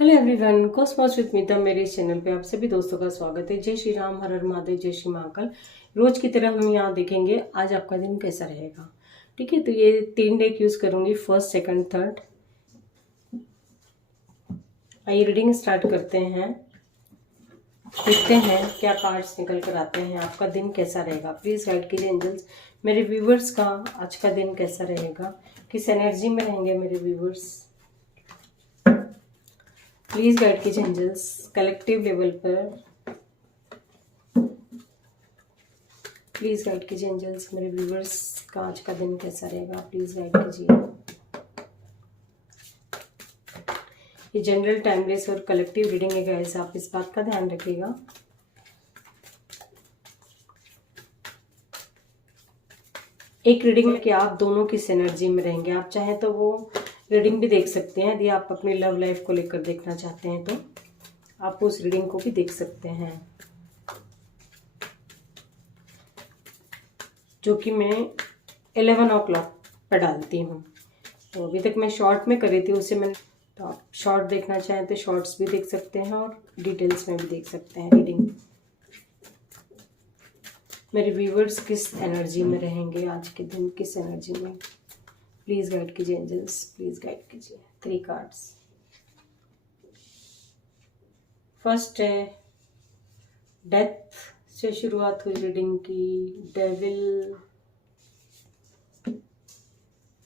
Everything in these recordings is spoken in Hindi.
हेलो एवरीवन, कॉस्मोस विद मीता मेरे इस चैनल पे आप सभी दोस्तों का स्वागत है। जय श्री राम, हर हर महादेव, जय श्री महाकाल। रोज की तरह हम यहाँ देखेंगे आज आपका दिन कैसा रहेगा। ठीक है, तो ये 3 डेक यूज करूंगी, फर्स्ट, सेकंड, थर्ड। आइए रीडिंग स्टार्ट करते हैं। देखते हैं क्या कार्ड्स निकल कर आते हैं, आपका दिन कैसा रहेगा। प्लीज गाइड कीजिए एंजल्स, मेरे व्यूवर्स का आज का दिन कैसा रहेगा, किस एनर्जी में रहेंगे मेरे व्यूवर्स। प्लीज गाइड कीजिए एंजल्स कलेक्टिव लेवल पर। प्लीज गाइड कीजिए एंजल्स, मेरे व्यूवर्स का आज का दिन कैसा रहेगा। प्लीज गाइड कीजिए। ये जनरल, टाइमलेस और कलेक्टिव रीडिंग है गाइस, आप इस बात का ध्यान रखिएगा। एक रीडिंग में कि आप दोनों किस एनर्जी में रहेंगे। आप चाहें तो वो रीडिंग भी देख सकते हैं, यदि आप अपनी लव लाइफ को लेकर देखना चाहते हैं तो आप उस रीडिंग को भी देख सकते हैं, जो कि मैं 11 o'clock पर डालती हूँ। तो अभी तक मैं शॉर्ट में करी थी, उसे मैंने, तो आप शॉर्ट देखना चाहें तो शॉर्ट्स भी देख सकते हैं और डिटेल्स में भी देख सकते हैं रीडिंग। मेरे व्यूवर्स किस एनर्जी में रहेंगे आज के दिन, किस एनर्जी में। प्लीज गाइड कीजिए एंजल्स, प्लीज गाइड कीजिए। 3 कार्ड्स। फर्स्ट है डेथ से शुरुआत हुई रीडिंग की, डेविल।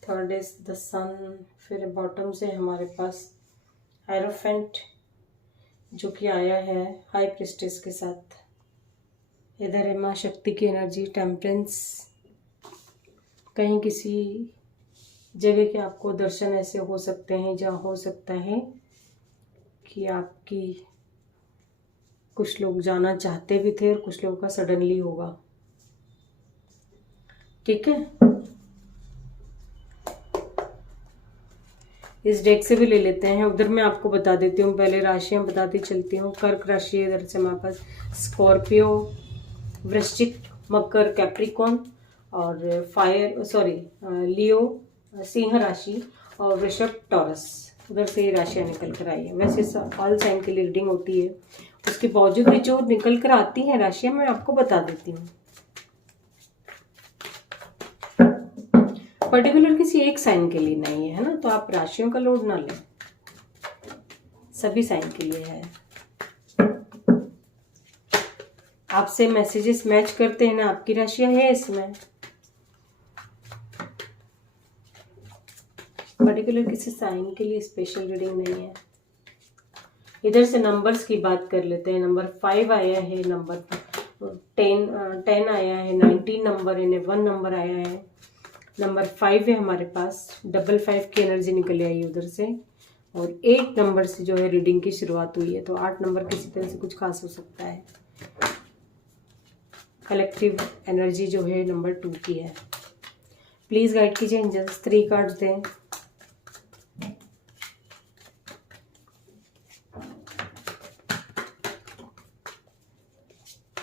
थर्ड इज द सन। फिर बॉटम से हमारे पास हायरोफेंट, जो कि आया है हाई प्रिस्टेस के साथ। इधर है माँ शक्ति की एनर्जी, टेम्परेंस। कहीं किसी जगह के आपको दर्शन ऐसे हो सकते हैं जहाँ हो सकता है कि आपकी कुछ लोग जाना चाहते भी थे और कुछ लोगों का सडनली होगा। ठीक है, इस डेक से भी ले लेते हैं। उधर मैं आपको बता देती हूँ, पहले राशियां बताती चलती हूँ। कर्क राशि इधर से हमारे पास स्कॉर्पियो, वृश्चिक, मकर, कैप्रिकॉन और लियो, सिंह राशि और वृषभ, टॉरस। उधर से ये राशियां निकल कर आई है। वैसे ऑल साइन के लिए रीडिंग होती है, उसके बावजूद भी जो निकल कर आती है राशियां मैं आपको बता देती हूँ। पर्टिकुलर किसी एक साइन के लिए नहीं है ना, तो आप राशियों का लोड ना लें, सभी साइन के लिए है। आपसे मैसेजेस मैच करते हैं ना, आपकी राशियां है इसमें। पर्टिकुलर किसी साइन के लिए स्पेशल रीडिंग नहीं है। इधर से नंबर्स की बात कर लेते हैं। नंबर 5 आया है, नंबर 10 आया है, 19 नंबर है, 1 नंबर आया है, नंबर 5 है हमारे पास। 55 की एनर्जी निकल आई उधर से, और 8 नंबर से जो है रीडिंग की शुरुआत हुई है। तो 8 नंबर किसी तरह से कुछ खास हो सकता है। कलेक्टिव एनर्जी जो है नंबर 2 की है। प्लीज गाइड कीजिए एंजल्स, 3 कार्ड्स दें।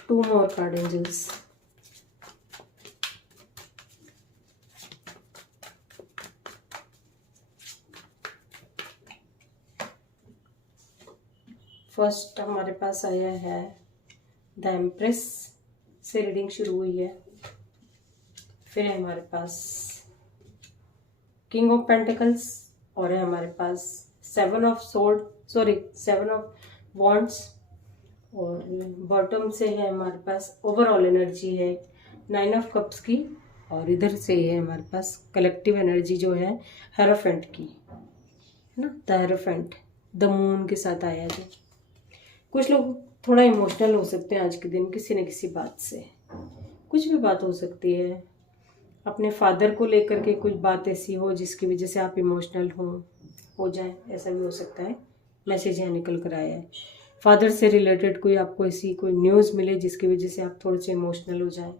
Two more card angels. First हमारे पास आया है द एम्प्रेस से रीडिंग शुरू हुई है। फिर है हमारे पास किंग ऑफ पेंटिकल्स, और है हमारे पास 7 ऑफ वॉन्ड्स, और बॉटम से है हमारे पास ओवरऑल एनर्जी है 9 ऑफ कप्स की, और इधर से है हमारे पास कलेक्टिव एनर्जी जो है हेरोफेंट की, है ना। द हेरोफेंट द मून के साथ आया जो। कुछ लोग थोड़ा इमोशनल हो सकते हैं आज के दिन, किसी न किसी बात से। कुछ भी बात हो सकती है, अपने फादर को लेकर के कुछ बात ऐसी हो जिसकी वजह से आप इमोशनल हो जाए, ऐसा भी हो सकता है। मैसेज यहाँ निकल कर आया है। फादर से रिलेटेड कोई आपको ऐसी कोई न्यूज़ मिले जिसकी वजह से आप थोड़े से इमोशनल हो जाएं,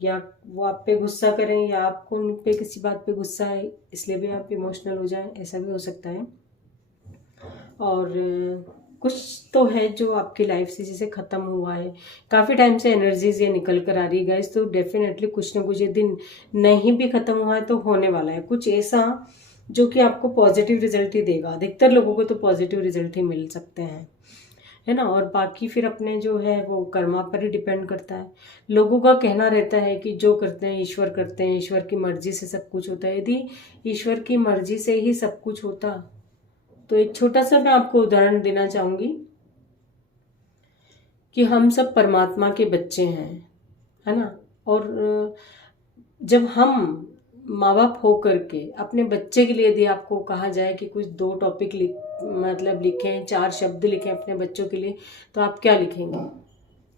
या वो आप पे गुस्सा करें, या आपको उन पे किसी बात पे गुस्सा है इसलिए भी आप इमोशनल हो जाएं, ऐसा भी हो सकता है। और कुछ तो है जो आपकी लाइफ से जैसे ख़त्म हुआ है, काफ़ी टाइम से एनर्जीज ये निकल कर आ रही है गाइस। तो डेफिनेटली कुछ ना कुछ ये दिन नहीं भी ख़त्म हुआ है तो होने वाला है। कुछ ऐसा जो कि आपको पॉजिटिव रिजल्ट ही देगा। अधिकतर लोगों को तो पॉजिटिव रिजल्ट ही मिल सकते हैं, है ना। और बाकी फिर अपने जो है वो कर्मा पर ही डिपेंड करता है। लोगों का कहना रहता है कि जो करते हैं ईश्वर करते हैं, ईश्वर की मर्जी से सब कुछ होता है। यदि ईश्वर की मर्जी से ही सब कुछ होता तो एक छोटा सा मैं आपको उदाहरण देना चाहूंगी कि हम सब परमात्मा के बच्चे हैं, है ना। और जब हम माँ बाप हो करके अपने बच्चे के लिए यदि आपको कहा जाए कि कुछ 2 टॉपिक मतलब लिखें, 4 शब्द लिखें अपने बच्चों के लिए, तो आप क्या लिखेंगे?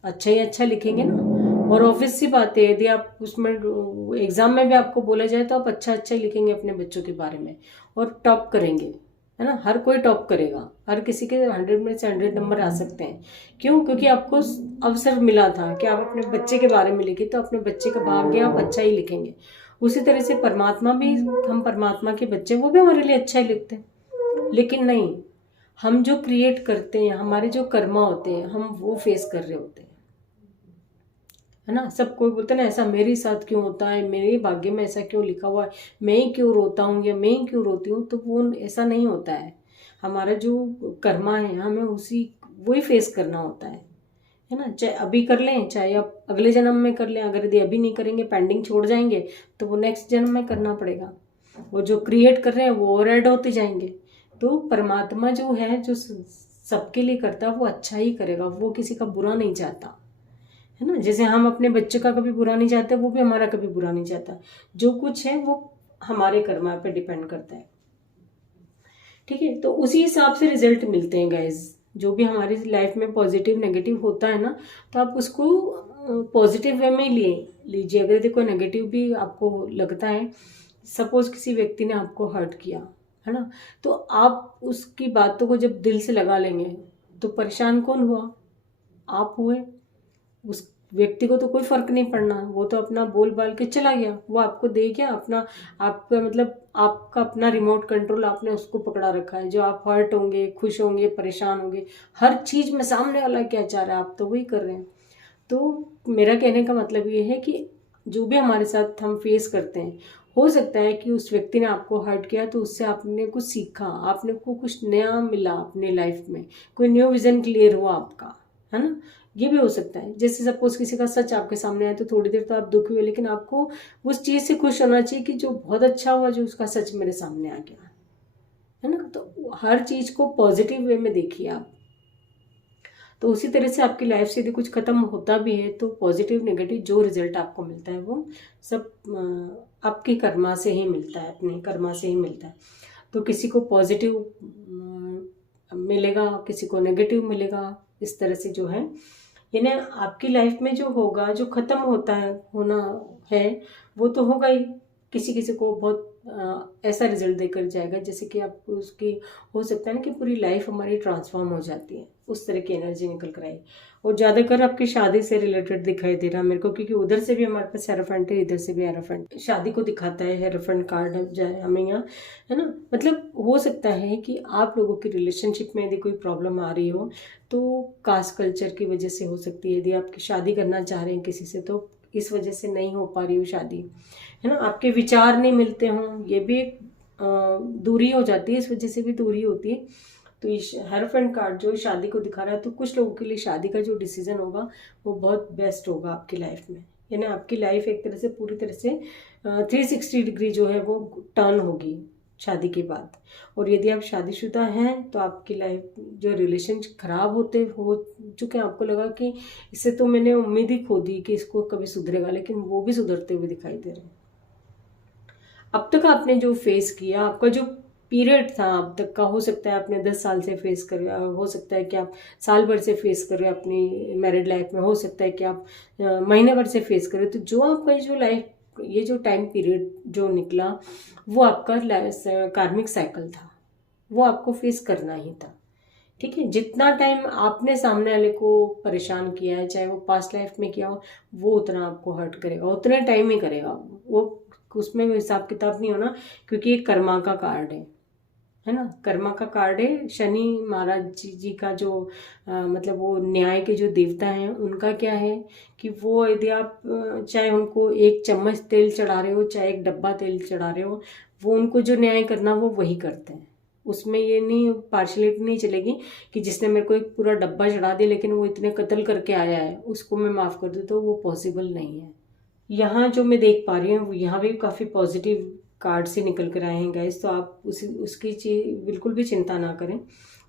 अच्छा ही अच्छा लिखेंगे ना। और ऑब्वियस सी बात है, यदि आप उसमें एग्जाम में भी आपको बोला जाए तो आप अच्छा अच्छा ही लिखेंगे अपने बच्चों के बारे में और टॉप करेंगे, है ना। हर कोई टॉप करेगा, हर किसी के 100 में से 100 नंबर आ सकते हैं। क्यों? क्योंकि आपको अवसर मिला था कि आप अपने बच्चे के बारे में लिखे, तो अपने बच्चे का भाग्य आप अच्छा ही लिखेंगे। उसी तरह से परमात्मा भी, हम परमात्मा के बच्चे, वो भी हमारे लिए अच्छा ही लिखते हैं। लेकिन नहीं, हम जो क्रिएट करते हैं, हमारे जो कर्मा होते हैं, हम वो फेस कर रहे होते हैं, है ना। सब कोई बोलते हैं ना, ऐसा मेरे साथ क्यों होता है, मेरे भाग्य में ऐसा क्यों लिखा हुआ है, मैं ही क्यों रोता हूँ या मैं ही क्यों रोती हूँ। तो वो ऐसा नहीं होता है। हमारा जो कर्मा है, हमें उसी वही फेस करना होता है ना। चाहे अभी कर लें, चाहे आप अगले जन्म में कर लें। अगर यदि अभी नहीं करेंगे, पेंडिंग छोड़ जाएंगे, तो वो नेक्स्ट जन्म में करना पड़ेगा। वो जो क्रिएट कर रहे हैं वो और ऐड होते जाएंगे। तो परमात्मा जो है, जो सबके लिए करता है, वो अच्छा ही करेगा। वो किसी का बुरा नहीं चाहता, है ना। जैसे हम अपने बच्चे का कभी बुरा नहीं चाहते, वो भी हमारा कभी बुरा नहीं चाहता। जो कुछ है वो हमारे कर्मा पे डिपेंड करता है, ठीक है। तो उसी हिसाब से रिजल्ट मिलते हैं गाइज। जो भी हमारी लाइफ में पॉजिटिव नेगेटिव होता है ना, तो आप उसको पॉजिटिव वे में ही लीजिए। अगर देखो नेगेटिव भी आपको लगता है, सपोज किसी व्यक्ति ने आपको हर्ट किया, है ना, तो आप उसकी बातों को जब दिल से लगा लेंगे, तो परेशान कौन हुआ? आप हुए। उस व्यक्ति को तो कोई फर्क नहीं पड़ना, वो तो अपना बोल बाल के चला गया। वो आपको दे गया अपना, आपका मतलब आपका अपना रिमोट कंट्रोल आपने उसको पकड़ा रखा है। जो आप हर्ट होंगे, खुश होंगे, परेशान होंगे, हर चीज में सामने वाला क्या चाह रहा है, आप तो वही कर रहे हैं। तो मेरा कहने का मतलब ये है कि जो भी हमारे साथ हम फेस करते हैं, हो सकता है कि उस व्यक्ति ने आपको हर्ट किया, तो उससे आपने कुछ सीखा, आपने को कुछ नया मिला अपने लाइफ में, कोई न्यू विजन क्लियर हुआ आपका, है ना। ये भी हो सकता है। जैसे सपोज किसी का सच आपके सामने आया, तो थोड़ी देर तो आप दुखी हुए, लेकिन आपको उस चीज से खुश होना चाहिए कि जो बहुत अच्छा हुआ, जो उसका सच मेरे सामने आ गया, है ना। तो हर चीज को पॉजिटिव वे में देखिए आप। तो उसी तरह से आपकी लाइफ से यदि कुछ खत्म होता भी है, तो पॉजिटिव नेगेटिव जो रिजल्ट आपको मिलता है, वो सब आपके कर्मा से ही मिलता है, अपने कर्मा से ही मिलता है। तो किसी को पॉजिटिव मिलेगा, किसी को नेगेटिव मिलेगा। इस तरह से जो है, यानी आपकी लाइफ में जो होगा, जो खत्म होता है, होना है, वो तो होगा ही। किसी किसी को बहुत ऐसा रिजल्ट देकर जाएगा, जैसे कि आपको उसकी हो सकता है ना कि पूरी लाइफ हमारी ट्रांसफॉर्म हो जाती है, उस तरह की एनर्जी निकल कर आई। और ज़्यादातर आपकी शादी से रिलेटेड दिखाई दे रहा मेरे को, क्योंकि उधर से भी हमारे पास हेरोफेंट है, इधर से भी हेरोफेंट शादी को दिखाता है। हेरोफेंट कार्ड जाए हमें यहाँ, है ना। मतलब हो सकता है कि आप लोगों की रिलेशनशिप में यदि कोई प्रॉब्लम आ रही हो, तो कास्ट कल्चर की वजह से हो सकती है। यदि आप शादी करना चाह रहे हैं किसी से, तो इस वजह से नहीं हो पा रही हो शादी, है ना। आपके विचार नहीं मिलते हों, ये भी एक दूरी हो जाती है, इस वजह से भी दूरी होती है। तो हेरोफेंट कार्ड जो शादी को दिखा रहा है, तो कुछ लोगों के लिए शादी का जो डिसीजन होगा वो बहुत बेस्ट होगा आपकी लाइफ में। यानी आपकी लाइफ एक तरह से पूरी तरह से 360 डिग्री जो है वो टर्न होगी शादी के बाद। और यदि आप शादीशुदा हैं, तो आपकी लाइफ जो रिलेशन खराब हो चुके हैं, आपको लगा कि इससे तो मैंने उम्मीद ही खो दी कि इसको कभी सुधरेगा, लेकिन वो भी सुधरते हुए दिखाई दे रहे हैं। अब तक आपने जो फेस किया, आपका जो पीरियड था अब तक का, हो सकता है आपने 10 साल से फेस कर, हो सकता है कि आप साल भर से फेस कर रहे हो अपनी मैरिड लाइफ में, हो सकता है कि आप महीने भर से फेस कर रहे हो। तो जो आपका जो लाइफ, ये जो टाइम पीरियड जो निकला, वो आपका कार्मिक साइकिल था, वो आपको फेस करना ही था, ठीक है। जितना टाइम आपने सामने वाले को परेशान किया है, चाहे वो पास्ट लाइफ में किया हो, वो उतना आपको हर्ट करेगा, उतने टाइम ही करेगा वो। उसमें हिसाब किताब नहीं होना, क्योंकि ये कर्मा का कार्ड है। है ना। कर्मा का कार्ड है, शनि महाराज जी का जो मतलब वो न्याय के जो देवता हैं उनका क्या है कि वो यदि आप चाहे उनको एक चम्मच तेल चढ़ा रहे हो चाहे एक डब्बा तेल चढ़ा रहे हो, वो उनको जो न्याय करना वो वही करते हैं। उसमें ये नहीं पार्शलिटी नहीं चलेगी कि जिसने मेरे को एक पूरा डब्बा चढ़ा दिया लेकिन वो इतने कत्ल करके आया है उसको मैं माफ़ कर दूँ, तो वो पॉसिबल नहीं है। यहाँ जो मैं देख पा रही हूँ यहाँ भी काफ़ी पॉजिटिव कार्ड से निकल कर आए हैं गाइस, तो आप उसकी चीज बिल्कुल भी चिंता ना करें।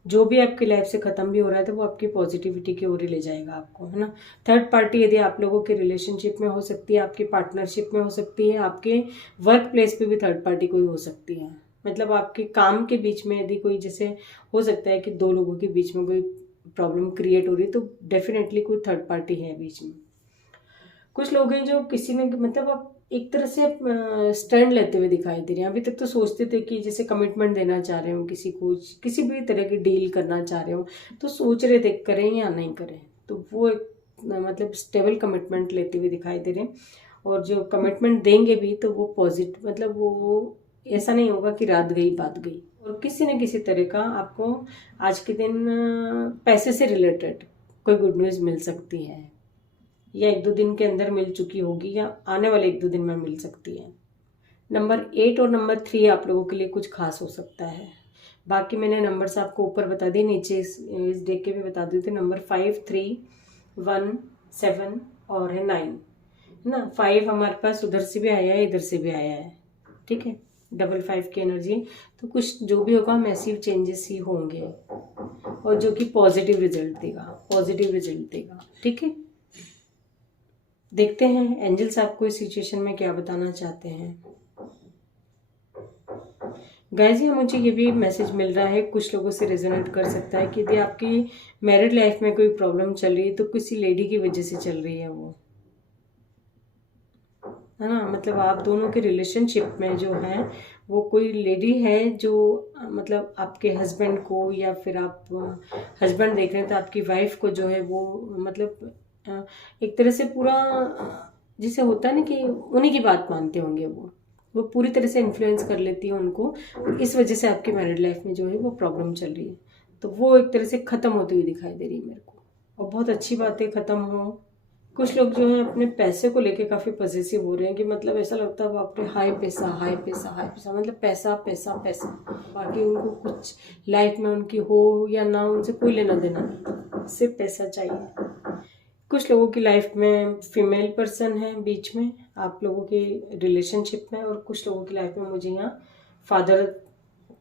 जो भी आपकी लाइफ से ख़त्म भी हो रहा है तो वो आपकी पॉजिटिविटी की ओर ही ले जाएगा आपको, है ना। थर्ड पार्टी यदि आप लोगों के रिलेशनशिप में हो सकती है, आपकी पार्टनरशिप में हो सकती है, आपके वर्क प्लेस पे भी थर्ड पार्टी कोई हो सकती है। मतलब आपके काम के बीच में यदि कोई, जैसे हो सकता है कि दो लोगों के बीच में कोई प्रॉब्लम क्रिएट हो रही है तो डेफिनेटली कोई थर्ड पार्टी है बीच में। कुछ लोग हैं जो किसी ने मतलब आप एक तरह से स्टैंड लेते हुए दिखाई दे रहे हैं। अभी तक तो सोचते थे कि जैसे कमिटमेंट देना चाह रहे हो किसी को, किसी भी तरह की डील करना चाह रहे हो तो सोच रहे थे करें या नहीं करें, तो वो एक मतलब स्टेबल कमिटमेंट लेते हुए दिखाई दे रहे हैं। और जो कमिटमेंट देंगे भी तो वो पॉजिटिव, मतलब वो ऐसा नहीं होगा कि रात गई बात गई। और किसी न किसी तरह का आपको आज के दिन पैसे से रिलेटेड कोई गुड न्यूज़ मिल सकती है, या एक दो दिन के अंदर मिल चुकी होगी या आने वाले एक दो दिन में मिल सकती है। नंबर 8 और नंबर 3 आप लोगों के लिए कुछ खास हो सकता है। बाकी मैंने नंबर्स आपको ऊपर बता दिए, नीचे इस डेक के भी बता दिए थे। नंबर 5, 3, 1, 7 और है 9, है ना। 5 हमारे पास उधर से भी आया है इधर से भी आया है, ठीक है। 5 की एनर्जी, तो कुछ जो भी होगा मैसिव चेंजेस ही होंगे और जो कि पॉजिटिव रिजल्ट देगा, ठीक है। देखते हैं एंजल्स आपको इस सिचुएशन में क्या बताना चाहते हैं। गाइस जी मुझे ये भी मैसेज मिल रहा है, कुछ लोगों से रेजोनेट कर सकता है कि यदि आपकी मैरिड लाइफ में कोई प्रॉब्लम चल रही है तो किसी लेडी की वजह से चल रही है वो, है ना। मतलब आप दोनों के रिलेशनशिप में जो है वो कोई लेडी है जो मतलब आपके हस्बैंड को, या फिर आप हस्बैंड देख रहे हैं तो आपकी वाइफ को जो है वो मतलब एक तरह से पूरा जिसे होता है ना कि उन्हीं की बात मानते होंगे, वो पूरी तरह से इन्फ्लुएंस कर लेती है उनको। इस वजह से आपकी मैरिड लाइफ में जो है वो प्रॉब्लम चल रही है, तो वो एक तरह से ख़त्म होती हुई दिखाई दे रही है मेरे को, और बहुत अच्छी बात है ख़त्म हो। कुछ लोग जो है अपने पैसे को लेके काफ़ी पॉसेसिव हो रहे हैं कि मतलब ऐसा लगता है बाप रे हाई पैसा हाई पैसा हाई पैसा, मतलब पैसा पैसा पैसा। बाकी उनको कुछ लाइफ में उनकी हो या ना उनसे कोई लेना देना नहीं, सिर्फ पैसा चाहिए। कुछ लोगों की लाइफ में फीमेल पर्सन है बीच में आप लोगों के रिलेशनशिप में, और कुछ लोगों की लाइफ में मुझे यहाँ फादर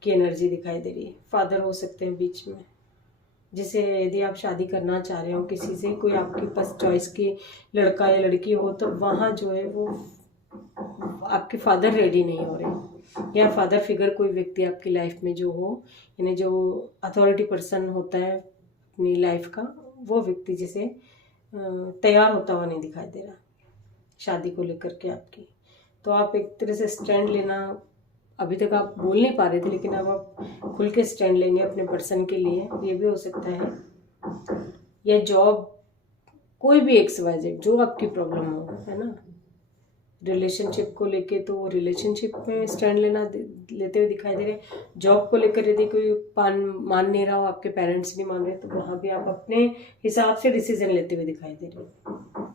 की एनर्जी दिखाई दे रही है। फादर हो सकते हैं बीच में, जिसे यदि आप शादी करना चाह रहे हो किसी से, कोई आपके पास चॉइस की लड़का या लड़की हो, तो वहाँ जो है वो आपके फादर रेडी नहीं हो रहे, या फादर फिगर कोई व्यक्ति आपकी लाइफ में जो हो, यानी जो अथॉरिटी पर्सन होता है अपनी लाइफ का, वो व्यक्ति जिसे तैयार होता हुआ नहीं दिखाई दे रहा शादी को लेकर के आपकी। तो आप एक तरह से स्टैंड लेना, अभी तक आप बोल नहीं पा रहे थे लेकिन अब आप खुल के स्टैंड लेंगे अपने पर्सन के लिए, ये भी हो सकता है। या जॉब, कोई भी XYZ जो आपकी प्रॉब्लम हो, है ना। रिलेशनशिप को लेके तो रिलेशनशिप में स्टैंड लेते हुए दिखाई दे रहे हैं। जॉब को लेकर यदि कोई मान नहीं रहा हो, आपके पेरेंट्स नहीं मान रहे, तो वहाँ भी आप अपने हिसाब से डिसीजन लेते हुए दिखाई दे रहे हैं।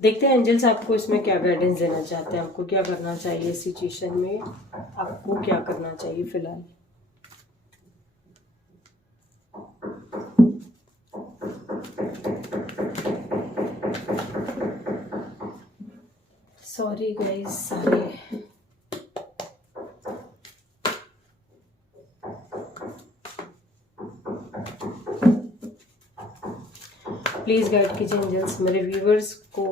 देखते हैं एंजल्स आपको इसमें क्या गाइडेंस देना चाहते हैं, आपको क्या करना चाहिए इस सिचुएशन में, आपको क्या करना चाहिए फिलहाल। Sorry guys, sorry. Please guide कीजिए एंजल्स मेरे व्यूवर्स को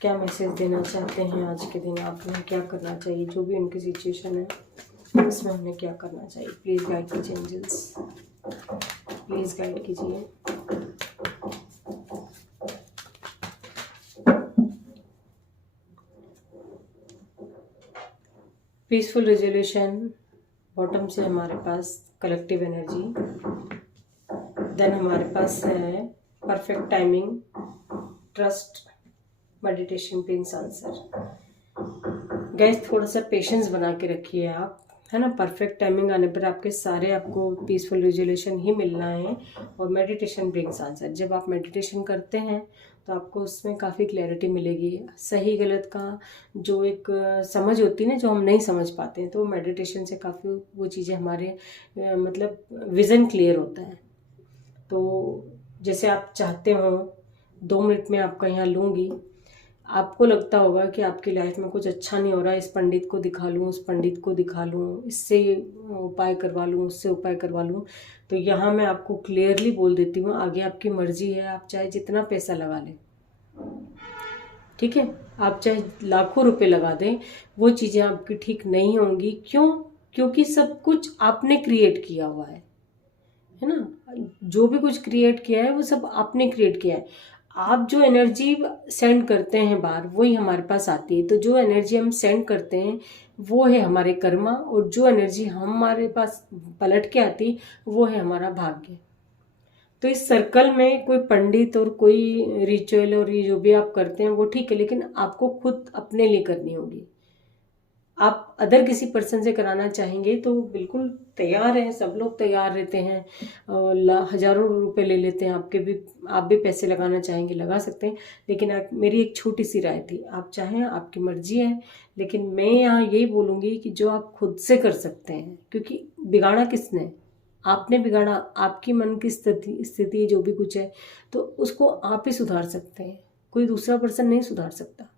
क्या मैसेज देना चाहते हैं आज के दिन, आप उन्हें क्या करना चाहिए, जो भी उनकी सिचुएशन है उसमें उन्हें क्या करना चाहिए। प्लीज़ गाइड कीजिए एंजल्स, प्लीज़ गाइड कीजिए। पीसफुल रेजोल्यूशन, बॉटम से हमारे पास कलेक्टिव एनर्जी, देन हमारे पास है perfect timing, trust, meditation, Prince answer. Guys थोड़ा सा पेशेंस बना के रखिए आप, है ना। परफेक्ट टाइमिंग आने पर आपके सारे आपको पीसफुल रिजोल्यूशन ही मिलना है। और मेडिटेशन ब्रिंग्स आंसर, जब आप मेडिटेशन करते हैं तो आपको उसमें काफ़ी क्लैरिटी मिलेगी। सही गलत का जो एक समझ होती है ना, जो हम नहीं समझ पाते हैं, तो मेडिटेशन से काफ़ी वो चीज़ें हमारे मतलब विज़न क्लियर होता है। तो जैसे आप चाहते हो 2 मिनट में आपका यहाँ लूँगी, आपको लगता होगा कि आपकी लाइफ में कुछ अच्छा नहीं हो रहा है, इस पंडित को दिखा लूँ, उस पंडित को दिखा लूँ, इससे उपाय करवा लूँ, उससे उपाय करवा लूँ। तो यहाँ मैं आपको क्लियरली बोल देती हूँ, आगे आपकी मर्जी है, आप चाहे जितना पैसा लगा लें, ठीक है, आप चाहे लाखों रुपए लगा दें, वो चीज़ें आपकी ठीक नहीं होंगी। क्यों? क्योंकि सब कुछ आपने क्रिएट किया हुआ है ना। जो भी कुछ क्रिएट किया है वो सब आपने क्रिएट किया है। आप जो एनर्जी सेंड करते हैं बाहर, वही हमारे पास आती है। तो जो एनर्जी हम सेंड करते हैं वो है हमारे कर्मा, और जो एनर्जी हमारे पास पलट के आती वो है हमारा भाग्य। तो इस सर्कल में कोई पंडित और कोई रिचुअल और ये जो भी आप करते हैं वो ठीक है, लेकिन आपको खुद अपने लिए करनी होगी। आप अदर किसी पर्सन से कराना चाहेंगे तो बिल्कुल तैयार हैं, सब लोग तैयार रहते हैं, हजारों रुपए ले लेते हैं आपके भी। आप भी पैसे लगाना चाहेंगे लगा सकते हैं, लेकिन मेरी एक छोटी सी राय थी, आप चाहें आपकी मर्जी है, लेकिन मैं यहाँ यही बोलूँगी कि जो आप खुद से कर सकते हैं, क्योंकि बिगाड़ा किसने? आपने बिगाड़ा, आपकी मन की स्थिति जो भी कुछ है, तो उसको आप ही सुधार सकते हैं, कोई दूसरा पर्सन नहीं सुधार सकता।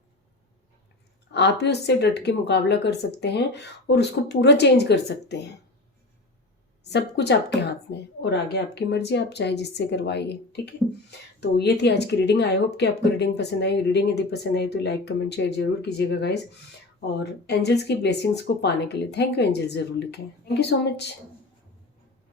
आप ही उससे डट के मुकाबला कर सकते हैं और उसको पूरा चेंज कर सकते हैं। सब कुछ आपके हाथ में, और आगे आपकी मर्जी, आप चाहे जिससे करवाइए, ठीक है। तो ये थी आज की रीडिंग। आई होप कि आपको रीडिंग पसंद आई। रीडिंग यदि पसंद आई तो लाइक कमेंट शेयर जरूर कीजिएगा गाइस। और एंजल्स की ब्लेसिंग्स को पाने के लिए थैंक यू एंजल्स जरूर लिखें। Thank you so much.